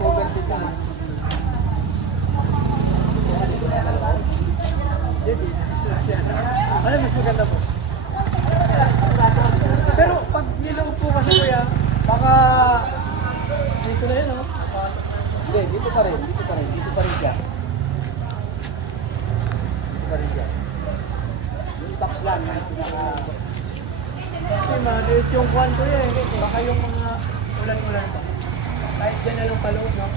Cover din naman. Ano mas maganda po? Pero pag nilong po kasi kuya, baka dito na yun, no? Hindi, dito pa rin. Dito pa rin. Dito pa rin siya. Dito pa rin siya. Yung box lang na pinaka... Kasi maliit yung kwan ko eh. Baka yung mga ulan-ulan pa. Kahit dyan na lang paloob, no?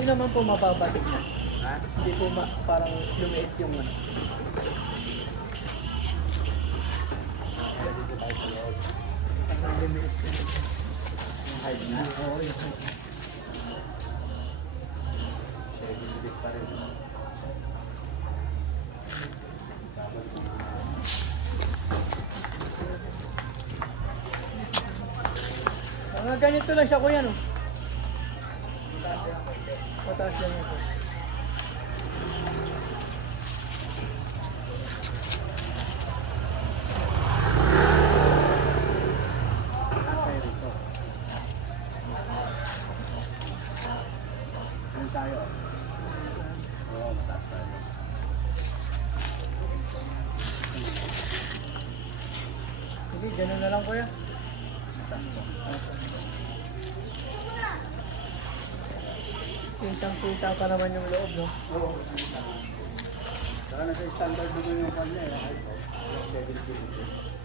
Hindi naman po mababatik na. Hindi po parang lumiit yung ano. Parang lumiit yung Hide na. Oo, yung height. Dito pa rin. Mga ganito lang siya kuya, no? Pataas lang ito. Ano tayo? Oo, mataas tayo. Sige, ganun na lang kuya. Mataas to. Pintang-pinta pa naman yung loob, no? Oo. Saka nasa standard naman yung kanya eh. Height to. Level 2.